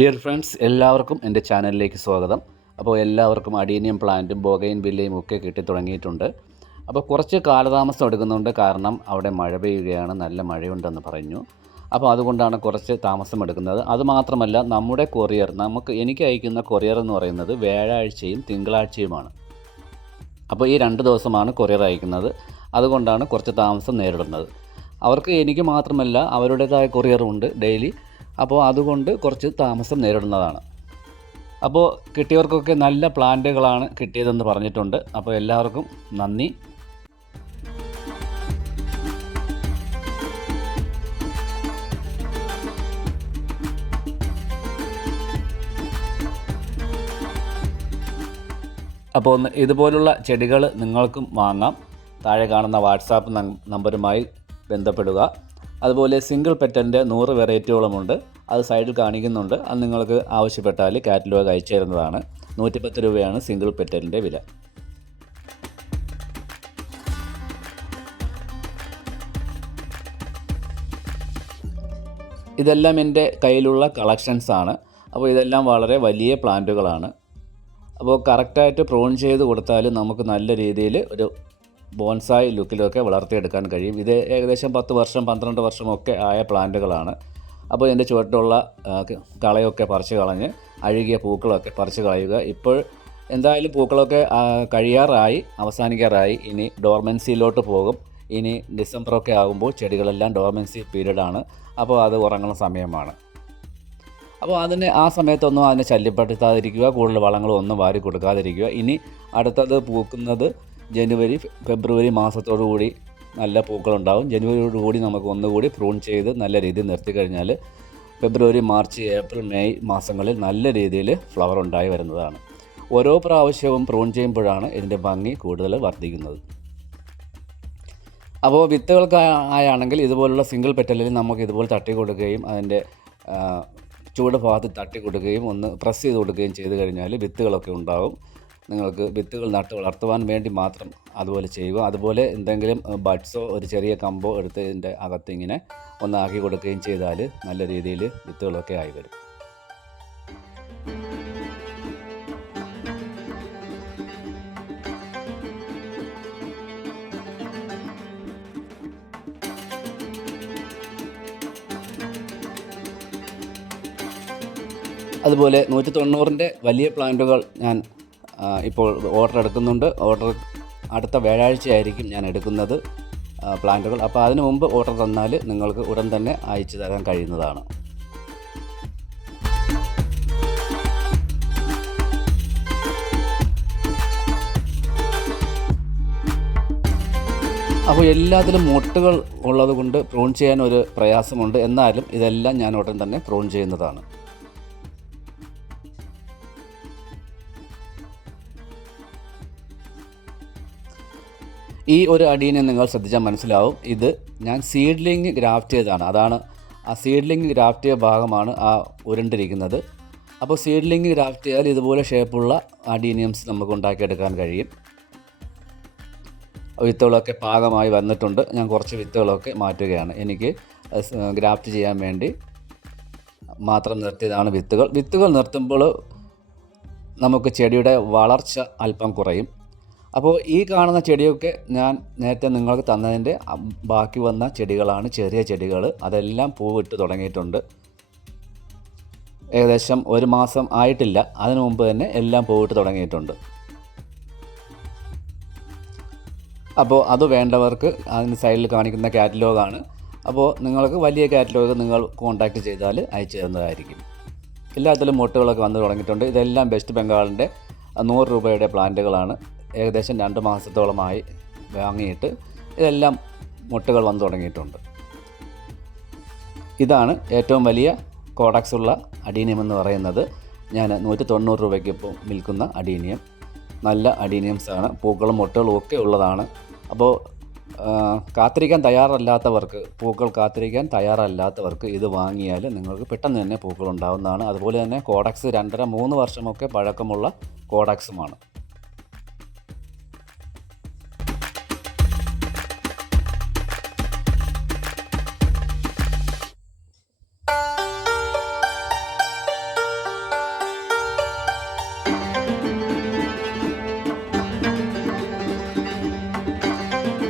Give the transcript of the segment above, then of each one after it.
Dear friends എല്ലാവർക്കും എന്റെ ചാനലിലേക്ക് സ്വാഗതം. അപ്പോൾ എല്ലാവർക്കും അഡീനിയം പ്ലാന്റും ബോഗയിൻ ബില്ലയും ഒക്കെ കിട്ടി തുടങ്ങിയിട്ടുണ്ട്. അപ്പോൾ കുറച്ച് കാലതാമസം എടുക്കുന്നുണ്ട്. കാരണം അവിടെ മഴ പെയ്യുകയാണ്. നല്ല മഴയുണ്ടെന്ന് പറഞ്ഞു. അപ്പോൾ അതുകൊണ്ടാണ് കുറച്ച് താമസം എടുക്കുന്നത്. അതുമാത്രമല്ല നമ്മുടെ കൊറിയർ നമുക്ക് എനിക്ക് അയക്കുന്ന കൊറിയർ എന്ന് പറയുന്നത് വ്യാഴാഴ്ചയും തിങ്കളാഴ്ചയുമാണ്. അപ്പോൾ ഈ രണ്ട് ദിവസമാണ് കൊറിയർ അയക്കുന്നത്. അതുകൊണ്ടാണ് കുറച്ച് താമസം നേരിടുന്നത്. അവർക്ക് എനിക്ക് മാത്രമല്ല അവരുടേതായ കൊറിയറുണ്ട് ഡെയിലി അപ്പോൾ അതുകൊണ്ട് കുറച്ച് താമസം നേരിടുന്നതാണ്. അപ്പോൾ കിട്ടിയവർക്കൊക്കെ നല്ല പ്ലാന്റുകളാണ് കിട്ടിയതെന്ന് പറഞ്ഞിട്ടുണ്ട്. അപ്പോൾ എല്ലാവർക്കും നന്ദി. അപ്പോൾ ഒന്ന് ഇതുപോലുള്ള ചെടികൾ നിങ്ങൾക്കും വാങ്ങാം. താഴെ കാണുന്ന വാട്സാപ്പ് നമ്പറുമായി ബന്ധപ്പെടുക. അതുപോലെ സിംഗിൾ പെറ്റന്റെ നൂറ് വെറൈറ്റികളുമുണ്ട് അത് സൈഡിൽ കാണിക്കുന്നുണ്ട്. അത് നിങ്ങൾക്ക് ആവശ്യപ്പെട്ടാൽ കാറ്റലോഗ് അയച്ചു തരുന്നതാണ്. നൂറ്റിപ്പത്ത് രൂപയാണ് സിംഗിൾ പെറ്റലിന്റെ വില. ഇതെല്ലാം എന്റെ കയ്യിലുള്ള കളക്ഷൻസ് ആണ്. അപ്പോൾ ഇതെല്ലാം വളരെ വലിയ പ്ലാന്റുകളാണ് അപ്പോൾ കറക്റ്റായിട്ട് പ്രോൺ ചെയ്ത് കൊടുത്താൽ നമുക്ക് നല്ല രീതിയിൽ ഒരു ബോൺസായി ലുക്കിലൊക്കെ വളർത്തിയെടുക്കാൻ കഴിയും. ഇത് ഏകദേശം പത്ത് വർഷം പന്ത്രണ്ട് വർഷമൊക്കെ ആയ പ്ലാന്റുകളാണ്. അപ്പോൾ എന്റെ ചുവട്ടുള്ള കളയൊക്കെ പറിച്ച് കളഞ്ഞ് അഴുകിയ പൂക്കളൊക്കെ പറിച്ച് കളയുക. ഇപ്പോൾ എന്തായാലും പൂക്കളൊക്കെ കഴിയാറായി അവസാനിക്കാറായി. ഇനി ഡോർമെൻസിയിലോട്ട് പോകും. ഇനി ഡിസംബറൊക്കെ ആകുമ്പോൾ ചെടികളെല്ലാം ഡോർമെൻസി പീരീഡാണ്. അപ്പോൾ അത് ഉറങ്ങുന്ന സമയമാണ്. അപ്പോൾ അതിന് ആ സമയത്തൊന്നും അതിനെ ശല്യപ്പെടുത്താതിരിക്കുക കൂടുതൽ വളങ്ങളും ഒന്നും വാരി കൊടുക്കാതിരിക്കുക ഇനി അടുത്തത് പൂക്കുന്നത് ജനുവരി ഫെബ്രുവരി മാസത്തോടുകൂടി നല്ല പൂക്കളുണ്ടാവും. ജനുവരിയോട് കൂടി നമുക്ക് ഒന്നുകൂടി പ്രൂൺ ചെയ്ത് നല്ല രീതിയിൽ നിർത്തി കഴിഞ്ഞാൽ ഫെബ്രുവരി മാർച്ച് ഏപ്രിൽ മെയ് മാസങ്ങളിൽ നല്ല രീതിയിൽ ഫ്ലവർ ഉണ്ടായി വരുന്നതാണ്. ഓരോ പ്രാവശ്യവും പ്രൂൺ ചെയ്യുമ്പോഴാണ് ഇതിന്റെ ഭംഗി കൂടുതൽ വർദ്ധിക്കുന്നത്. അപ്പോൾ വിത്തുകൾക്ക് ആയാണെങ്കിൽ ഇതുപോലുള്ള സിംഗിൾ പെറ്റലിൽ നമുക്ക് ഇതുപോലെ തട്ടി കൊടുക്കുകയും അതിന്റെ ചൂട് ഭാഗത്ത് തട്ടി കൊടുക്കുകയും ഒന്ന് പ്രസ് ചെയ്ത് കൊടുക്കുകയും ചെയ്ത് കഴിഞ്ഞാൽ വിത്തുകളൊക്കെ ഉണ്ടാകും നിങ്ങൾക്ക് വിത്തുകൾ നട്ട് വളർത്തുവാൻ വേണ്ടി മാത്രം അതുപോലെ ചെയ്യുക. അതുപോലെ എന്തെങ്കിലും ബഡ്സോ ഒരു ചെറിയ കമ്പോ എടുത്ത് ഇതിന്റെ അകത്ത് ഇങ്ങനെ ഒന്നാക്കി കൊടുക്കുകയും ചെയ്താൽ നല്ല രീതിയിൽ വിത്തുകളൊക്കെ ആയി വരും. അതുപോലെ നൂറ്റി തൊണ്ണൂറിന്റെ വലിയ പ്ലാന്റുകൾ ഞാൻ ഇപ്പോൾ ഓർഡർ എടുക്കുന്നുണ്ട്. ഓർഡർ അടുത്ത വ്യാഴാഴ്ചയായിരിക്കും ഞാൻ എടുക്കുന്നത് പ്ലാന്റുകൾ അപ്പോൾ അതിനു മുമ്പ് ഓർഡർ തന്നാൽ നിങ്ങൾക്ക് ഉടൻ തന്നെ അയച്ചു തരാൻ കഴിയുന്നതാണ്. അപ്പോൾ എല്ലാത്തിലും മുട്ടുകൾ ഉള്ളതുകൊണ്ട് പ്രൂൺ ചെയ്യാൻ ഒരു പ്രയാസമുണ്ട്. എന്നാലും ഇതെല്ലാം ഞാൻ ഉടൻ തന്നെ പ്രൂൺ ചെയ്യുന്നതാണ്. ഈ ഒരു അടീനെ നിങ്ങൾ ശ്രദ്ധിച്ചാൽ മനസ്സിലാവും. ഇത് ഞാൻ സീഡ്ലിങ് ഗ്രാഫ്റ്റ് ചെയ്തതാണ്. അതാണ് ആ സീഡ്ലിങ് ഗ്രാഫ്റ്റ് ചെയ്ത ഭാഗമാണ് ആ ഉരുണ്ടിരിക്കുന്നത്. അപ്പോൾ സീഡ്ലിങ് ഗ്രാഫ്റ്റ് ചെയ്താൽ ഇതുപോലെ ഷേപ്പുള്ള അഡീനിയംസ് നമുക്ക് ഉണ്ടാക്കിയെടുക്കാൻ കഴിയും. വിത്തുകളൊക്കെ പാകമായി വന്നിട്ടുണ്ട്. ഞാൻ കുറച്ച് വിത്തുകളൊക്കെ മാറ്റുകയാണ്. എനിക്ക് ഗ്രാഫ്റ്റ് ചെയ്യാൻ വേണ്ടി മാത്രം നിർത്തിയതാണ് വിത്തുകൾ. വിത്തുകൾ നിർത്തുമ്പോൾ നമുക്ക് ചെടിയുടെ വളർച്ച അല്പം കുറയും. അപ്പോൾ ഈ കാണുന്ന ചെടിയൊക്കെ ഞാൻ നേരത്തെ നിങ്ങൾക്ക് തന്നതിന്റെ ബാക്കി വന്ന ചെടികളാണ് ചെറിയ ചെടികൾ. അതെല്ലാം പൂവിട്ട് തുടങ്ങിയിട്ടുണ്ട്. ഏകദേശം ഒരു മാസം ആയിട്ടില്ല. അതിനു മുമ്പ് തന്നെ എല്ലാം പൂവിട്ട് തുടങ്ങിയിട്ടുണ്ട്. അപ്പോൾ അത് വേണ്ടവർക്ക് അതിന് സൈഡിൽ കാണിക്കുന്ന കാറ്റലോഗാണ്. അപ്പോൾ നിങ്ങൾക്ക് വലിയ കാറ്റലോഗ് നിങ്ങൾ കോൺടാക്റ്റ് ചെയ്താൽ അയച്ചു തരുന്നതായിരിക്കും. എല്ലാത്തിലും മുട്ടുകളൊക്കെ വന്ന് തുടങ്ങിയിട്ടുണ്ട്. ഇതെല്ലാം വെസ്റ്റ് ബംഗാളിന്റെ നൂറ് രൂപയുടെ പ്ലാന്റുകളാണ്. ഏകദേശം രണ്ട് മാസത്തോളമായി വാങ്ങിയിട്ട് ഇതെല്ലാം മുട്ടകൾ വന്നു തുടങ്ങിയിട്ടുണ്ട്. ഇതാണ് ഏറ്റവും വലിയ കോഡക്സ് ഉള്ള അഡീനിയം എന്ന് പറയുന്നത്. ഞാൻ നൂറ്റി തൊണ്ണൂറ് രൂപയ്ക്ക് ഇപ്പോൾ വിൽക്കുന്ന അഡീനിയം. നല്ല അഡീനിയംസ് ആണ്. പൂക്കളും മുട്ടകളും ഒക്കെ ഉള്ളതാണ്. അപ്പോൾ കാത്തിരിക്കാൻ തയ്യാറല്ലാത്തവർക്ക് പൂക്കൾ കാത്തിരിക്കാൻ തയ്യാറല്ലാത്തവർക്ക് ഇത് വാങ്ങിയാൽ നിങ്ങൾക്ക് പെട്ടെന്ന് തന്നെ പൂക്കൾ ഉണ്ടാവുന്നതാണ്. അതുപോലെ തന്നെ കോഡക്സ് രണ്ടര മൂന്ന് വർഷമൊക്കെ പഴക്കമുള്ള കോഡക്സുമാണ്.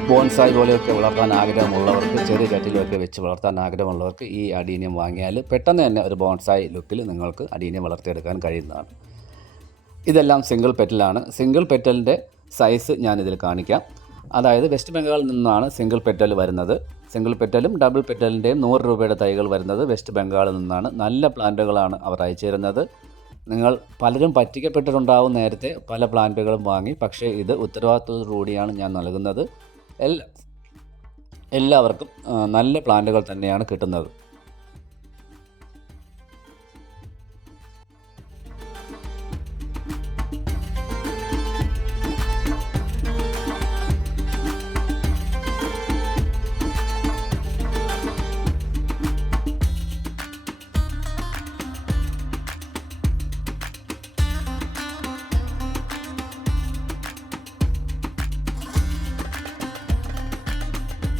ബോൺസായി പോലെയൊക്കെ വളർത്താൻ ആഗ്രഹമുള്ളവർക്ക് ചെറിയ ചട്ടിലൊക്കെ വെച്ച് വളർത്താൻ ആഗ്രഹമുള്ളവർക്ക് ഈ അടീനിയം വാങ്ങിയാൽ പെട്ടെന്ന് തന്നെ ഒരു ബോൺസായി ലുക്കിൽ നിങ്ങൾക്ക് അടീനിയം വളർത്തിയെടുക്കാൻ കഴിയുന്നതാണ്. ഇതെല്ലാം സിംഗിൾ പെറ്റലാണ്. സിംഗിൾ പെറ്റലിന്റെ സൈസ് ഞാനിതിൽ കാണിക്കാം. അതായത് വെസ്റ്റ് ബംഗാളിൽ നിന്നാണ് സിംഗിൾ പെറ്റൽ വരുന്നത്. സിംഗിൾ പെറ്റലും ഡബിൾ പെറ്റലിന്റെയും നൂറ് രൂപയുടെ തൈകൾ വരുന്നത് വെസ്റ്റ് ബംഗാളിൽ നിന്നാണ്. നല്ല പ്ലാന്റുകളാണ് അവർ അയച്ചു തരുന്നത് നിങ്ങൾ പലരും പറ്റിക്കപ്പെട്ടിട്ടുണ്ടാവും നേരത്തെ പല പ്ലാന്റുകളും വാങ്ങി പക്ഷേ ഇത് ഉത്തരവാദിത്വത്തോടുകൂടിയാണ് ഞാൻ നൽകുന്നത്. എല്ലാ എല്ലാവർക്കും നല്ല പ്ലാന്റുകൾ തന്നെയാണ് കിട്ടുന്നത്.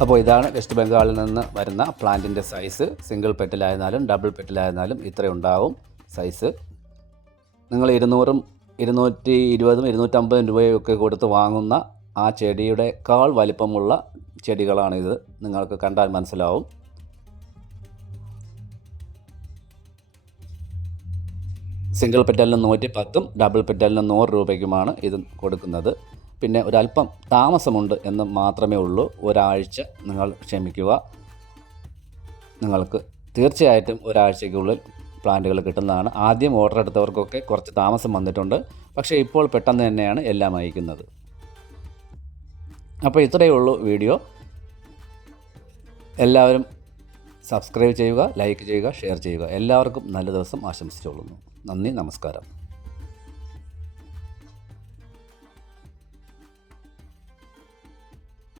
അപ്പോൾ ഇതാണ് വെസ്റ്റ് ബംഗാളിൽ നിന്ന് വരുന്ന പ്ലാന്റിന്റെ സൈസ്. സിംഗിൾ പെറ്റിലായിരുന്നാലും ഡബിൾ പെറ്റലായിരുന്നാലും ഇത്രയുണ്ടാവും സൈസ്. നിങ്ങൾ ഇരുന്നൂറും ഇരുന്നൂറ്റി ഇരുപതും ഇരുന്നൂറ്റമ്പതും രൂപയൊക്കെ കൊടുത്ത് വാങ്ങുന്ന ആ ചെടിയുടെ കാൾ വലിപ്പമുള്ള ചെടികളാണിത്. നിങ്ങൾക്ക് കണ്ടാൽ മനസ്സിലാവും. സിംഗിൾ പെറ്റലിന് നൂറ്റി പത്തും ഡബിൾ പെറ്റലിന് നൂറ് രൂപയ്ക്കുമാണ് ഇത് കൊടുക്കുന്നത്. പിന്നെ ഒരല്പം താമസമുണ്ട് എന്ന് മാത്രമേ ഉള്ളൂ. ഒരാഴ്ച നിങ്ങൾ ക്ഷമിക്കുക. നിങ്ങൾക്ക് തീർച്ചയായിട്ടും ഒരാഴ്ചയ്ക്കുള്ളിൽ പ്ലാന്റുകൾ കിട്ടുന്നതാണ്. ആദ്യം ഓർഡർ എടുത്തവർക്കൊക്കെ കുറച്ച് താമസം വന്നിട്ടുണ്ട്. പക്ഷേ ഇപ്പോൾ പെട്ടെന്ന് തന്നെയാണ് എല്ലാം അയക്കുന്നത്. അപ്പോൾ ഇത്രയേ ഉള്ളൂ വീഡിയോ. എല്ലാവരും സബ്സ്ക്രൈബ് ചെയ്യുക ലൈക്ക് ചെയ്യുക ഷെയർ ചെയ്യുക. എല്ലാവർക്കും നല്ല ദിവസം ആശംസിച്ചുകൊള്ളുന്നു. നന്ദി നമസ്കാരം.